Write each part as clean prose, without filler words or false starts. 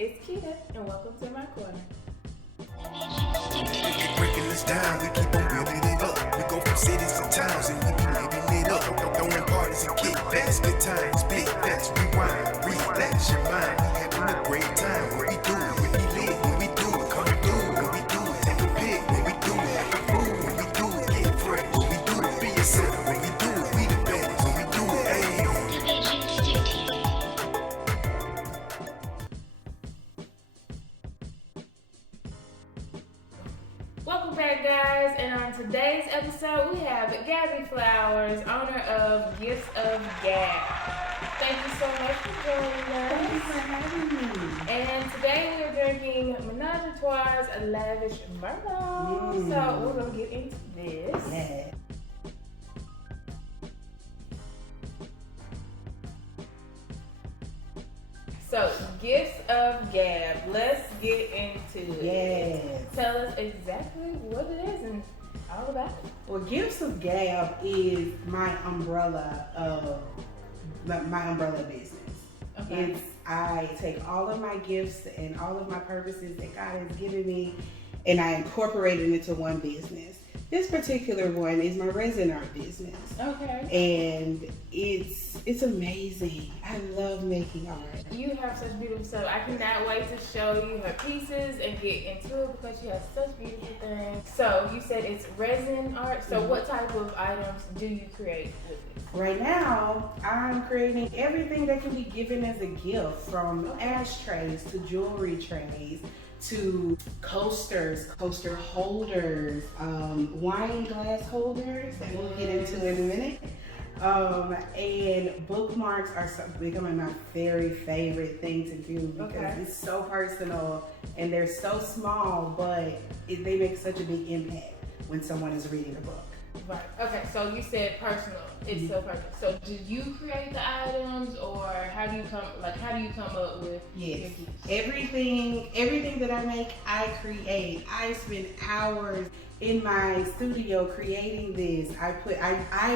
It's Kita, and welcome to my corner. We keep breaking this down, we keep on building it up. We go from cities and towns and we be living it up. Throwing parties and kickbacks, good times, big facts, rewind, relax your mind. We having a great time when we do it, when we live, when we do it, come through, when we do it, take a pic, when we do it, act a fool, when we do it, get fresh, when we do it, be yourself, when we do it, we the best, when we do it, ayy. Welcome back, guys, and on today's episode, we have Gabby Flowers, owner of Gifts of Gabb. Thank you so much for joining us. Thank you for having me. And today we are drinking Menage a Troi's Lavish Merlot. So we're going to get into this. Yeah. So, Gifts of Gabb. Let's get into it. Yes. Tell us exactly what it is and all about it. Well, Gifts of Gabb is my umbrella business. Okay. I take all of my gifts and all of my purposes that God has given me, and I incorporate it into one business. This particular one is my resin art business. Okay. And it's amazing. I love making art. You have such beautiful stuff. I cannot wait to show you her pieces and get into it because she has such beautiful things. So you said it's resin art. So what type of items do you create with it? Right now, I'm creating everything that can be given as a gift, from ashtrays to jewelry trays to coasters, coaster holders, wine glass holders that we'll get into in a minute. And bookmarks are becoming my very favorite thing to do because it's so personal and they're so small, but they make such a big impact when someone is reading a book. Right. Okay. So you said personal. It's so personal. So do you create the items, or how do you come up with your Yes. gifts? Everything that I make, I create. I spend hours in my studio creating this. I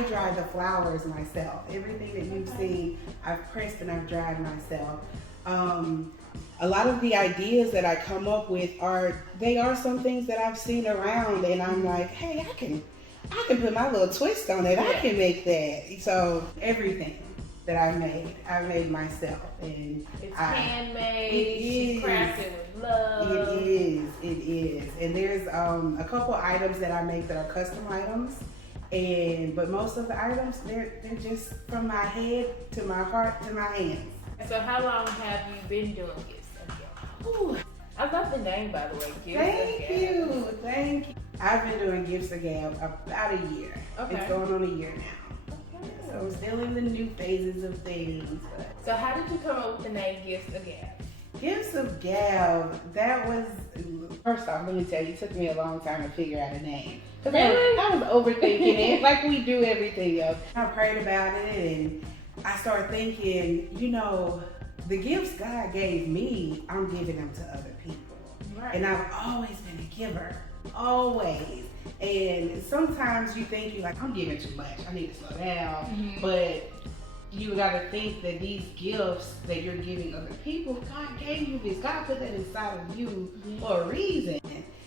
dry the flowers myself. Everything that you've seen, I've pressed and I've dried myself. A lot of the ideas that I come up with are some things that I've seen around, and I'm like, hey, I can put my little twist on it. I can make that. So everything that I made myself, and It's handmade. She's crafted with love. It is. And there's a couple items that I make that are custom items, but most of the items they're just from my head to my heart to my hands. So how long have you been doing Gifts of Gabb? Ooh, I love the name, by the way. Gifts of Gabb. Thank you. I've been doing Gifts of Gabb about a year. Okay. It's going on a year now. Okay. So I'm still in the new phases of things. But So how did you come up with the name Gifts of Gabb? Gifts of Gabb, that was, first off, let me tell you, it took me a long time to figure out a name. Because I was overthinking it, like we do everything else. I prayed about it, and I started thinking, the gifts God gave me, I'm giving them to other people. Right. And I've always been a giver, always. And sometimes you think I'm giving too much, I need to slow down. Mm-hmm. But you gotta think that these gifts that you're giving other people, God gave you this. God put that inside of you for a reason.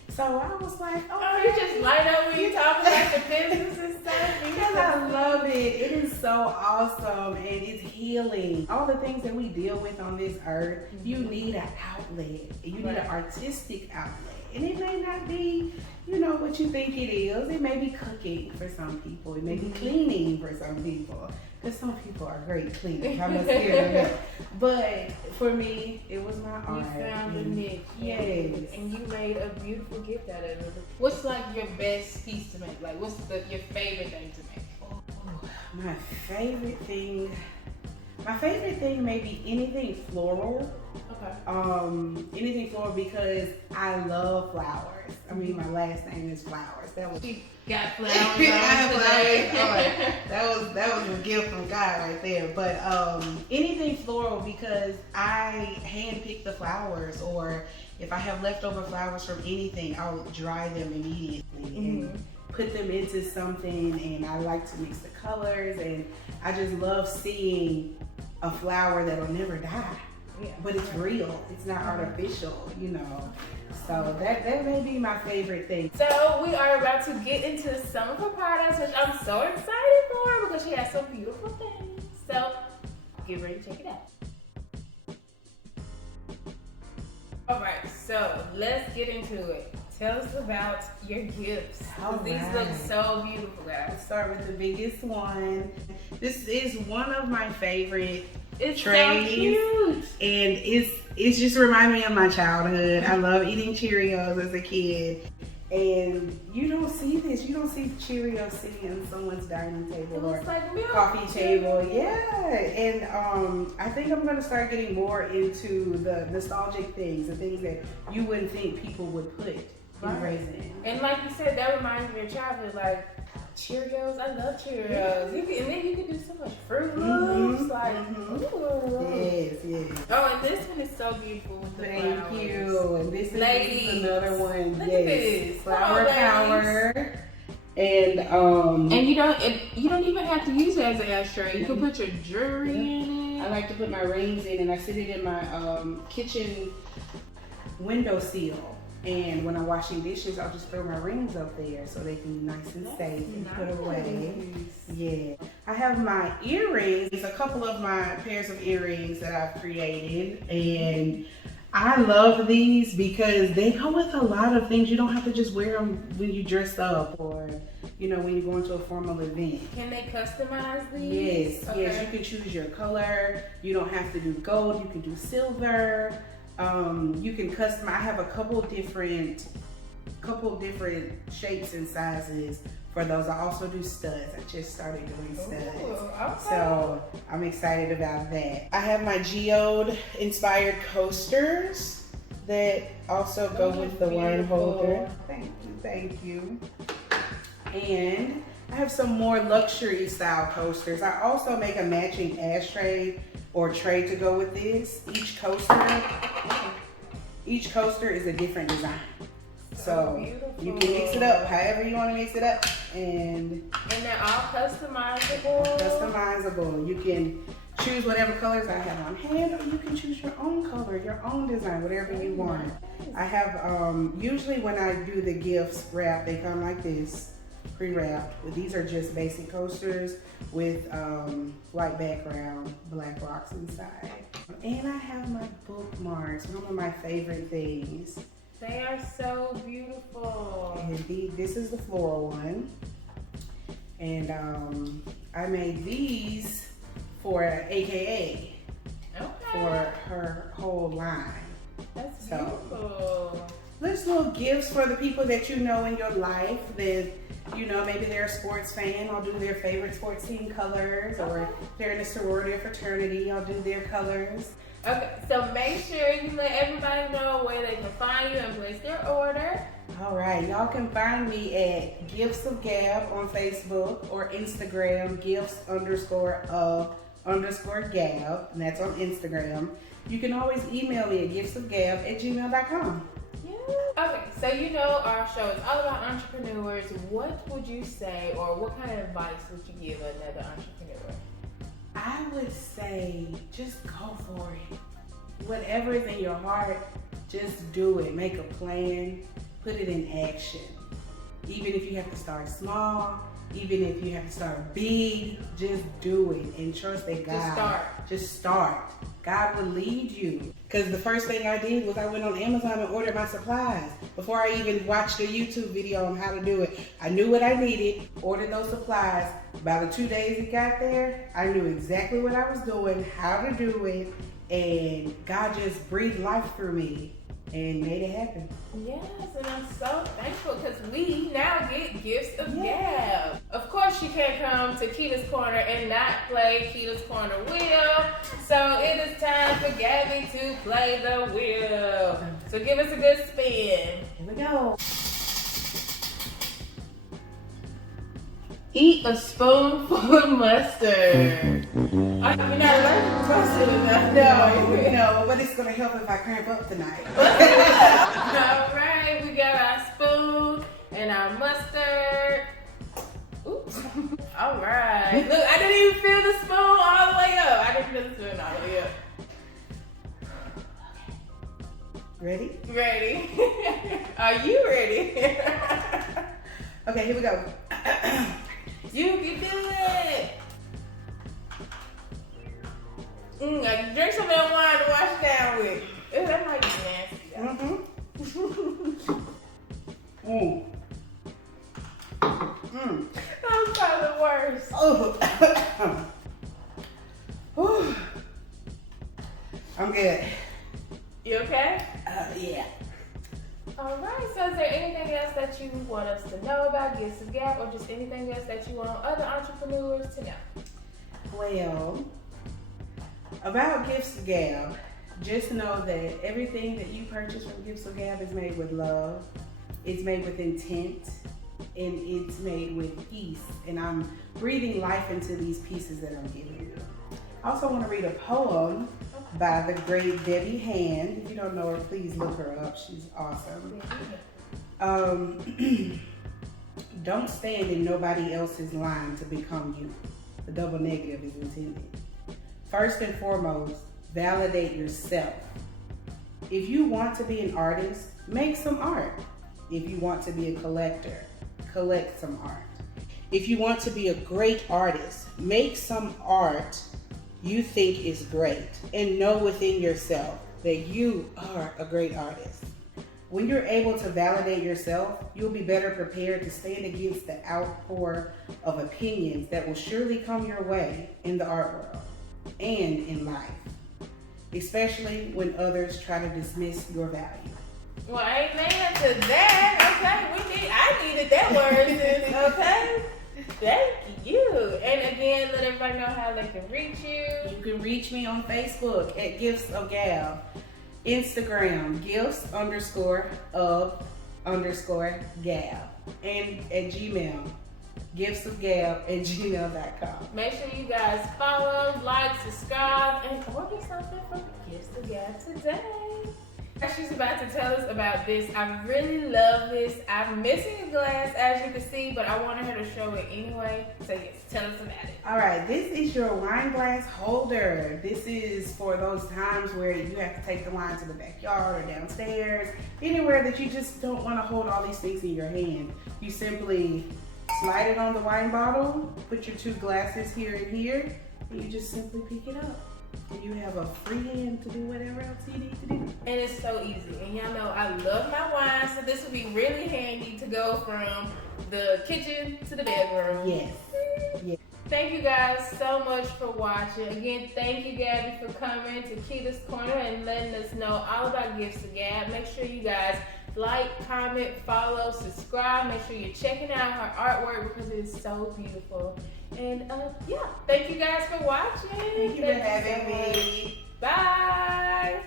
So I was like, Oh, you just light up when you talk about the business and stuff. because I love it. It is so awesome and it's healing. All the things that we deal with on this earth, you need an outlet. You need an artistic outlet. And it may not be, what you think it is. It may be cooking for some people. It may be cleaning for some people. Because some people are great cleaners. I must hear them. But for me, it was my art. You found a niche. Yes. And you made a beautiful gift out of it. What's like your best piece to make? Like, what's your favorite thing to make? Oh, my favorite thing may be anything floral. Okay. Anything floral because I love flowers. I mean, my last name is Flowers. That was She got flowers I on have today. flowers. That was a gift from God right there. But anything floral because I handpick the flowers, or if I have leftover flowers from anything, I'll dry them immediately and put them into something. And I like to mix the colors, and I just love seeing a flower that'll never die. but it's real. It's not artificial, you know. So that may be my favorite thing. So we are about to get into some of her products, which I'm so excited for because she has some beautiful things. So get ready to check it out. All right, so let's get into it. Tell us about your gifts. These look so beautiful, guys. Let's start with the biggest one. This is one of my favorite It's trays. so cute. And it's just reminding me of my childhood. I love eating Cheerios as a kid. And you don't see this. You don't see Cheerios sitting on someone's dining table or like milk. coffee table. Yeah. And I think I'm gonna start getting more into the nostalgic things, the things that you wouldn't think people would put in resin. And like you said, that reminds me of your childhood, like Cheerios. I love Cheerios. And then you can do so much Fruit Loops, like ooh. Yes. Oh, and this one is so beautiful with the Thank flowers. you. And this is another one. Look at this. Flower Come on, power. And And you don't even have to use it as an ashtray. You can put your jewelry in it. I like to put my rings in, and I sit it in my kitchen windowsill. And when I'm washing dishes, I'll just throw my rings up there so they can be nice and safe and put away. Yeah. I have my earrings. There's a couple of my pairs of earrings that I've created. And I love these because they go with a lot of things. You don't have to just wear them when you dress up or, you know, when you go into a formal event. Can they customize these? Yes, yes, you can choose your color. You don't have to do gold, you can do silver. You can customize. I have a couple different shapes and sizes for those. I also do studs. I just started doing studs. Ooh, okay. So I'm excited about that. I have my geode inspired coasters that also go with the wine holder. Thank you. And I have some more luxury style coasters. I also make a matching ashtray or tray to go with this. Each coaster is a different design. So you can mix it up however you want to mix it up. And they're all customizable. You can choose whatever colors I have on hand, or you can choose your own color, your own design, whatever you want. I have, usually when I do the gifts wrap, they come like this, pre-wrapped. But these are just basic coasters with white background, black rocks inside. And I have my bookmarks, one of my favorite things. They are so beautiful. And this is the floral one. And I made these for AKA, for her whole line. That's beautiful. There's little gifts for the people that you know in your life that, you know, maybe they're a sports fan, I'll do their favorite sports team colors, or if they're in a sorority or fraternity, I'll do their colors. Okay, so make sure you let everybody know where they can find you and place their order. All right, y'all can find me at Gifts of Gabb on Facebook or Instagram, gifts_of_Gabb, and that's on Instagram. You can always email me at giftsofgabb@gmail.com. Okay, so you know our show is all about entrepreneurs. What would you say, or what kind of advice would you give another entrepreneur? I would say just go for it. Whatever is in your heart, just do it. Make a plan, put it in action. Even if you have to start small, even if you have to start big, just do it and trust that God. Just start. God will lead you. Because the first thing I did was I went on Amazon and ordered my supplies. Before I even watched a YouTube video on how to do it, I knew what I needed, ordered those supplies. By the 2 days it got there, I knew exactly what I was doing, how to do it, and God just breathed life through me and made it happen. Yes, and I'm so thankful because we now get Gifts of Gabb. Of course, you can't come to Keita's Corner and not play Keita's Corner wheel. So it is time for Gabby to play the wheel. So give us a good spin. Here we go. Eat a spoonful of mustard. You're not allergic to mustard enough. No, but it's gonna help if I cramp up tonight. All right, we got our spoon and our mustard. Oops. All right. Look, I didn't even feel the spoon all the way up. Ready? Ready. Are you ready? Okay, here we go. You can do it. I drink some of that wine to wash it down with. That might be nasty. That was probably the worst. Oh. I'm good. You okay? Yeah. All right. So, is there anything else that you want us to know about Gifts of Gabb, or just anything else that you want other entrepreneurs to know? Well, about Gifts of Gabb, just know that everything that you purchase from Gifts of Gabb is made with love. It's made with intent, and it's made with peace. And I'm breathing life into these pieces that I'm giving you. I also want to read a poem by the great Debbie Hand. If you don't know her, please look her up. She's awesome. Don't stand in nobody else's line to become you. The double negative is intended. First and foremost, validate yourself. If you want to be an artist, make some art. If you want to be a collector, collect some art. If you want to be a great artist, make some art you think is great, and know within yourself that you are a great artist. When you're able to validate yourself, you'll be better prepared to stand against the outpour of opinions that will surely come your way in the art world and in life, especially when others try to dismiss your value. Well, amen to that. Okay, I needed that word, sis. Okay. Thank you. And again, let everybody know how they can reach you. You can reach me on Facebook at Gifts of Gabb, Instagram gifts_of_Gabb, and at Gmail, giftsofgabb@gmail.com. Make sure you guys follow, like, subscribe, and order something from Gifts of Gabb today. She's about to tell us about this. I really love this. I'm missing a glass, as you can see, but I wanted her to show it anyway. So yes, tell us about it. All right, this is your wine glass holder. This is for those times where you have to take the wine to the backyard or downstairs, anywhere that you just don't want to hold all these things in your hand. You simply slide it on the wine bottle, put your two glasses here and here, and you just simply pick it up. And you have a free hand to do whatever else you need to do. And it's so easy. And y'all know I love my wine, so this would be really handy to go from the kitchen to the bedroom. Yes. Yes. Thank you guys so much for watching. Again, thank you, Gabby, for coming to Keita's Corner and letting us know all about Gifts of Gabb. Make sure you guys like, comment, follow, subscribe. Make sure you're checking out her artwork because it is so beautiful. And yeah, thank you guys for watching. Thank you for having me. Bye.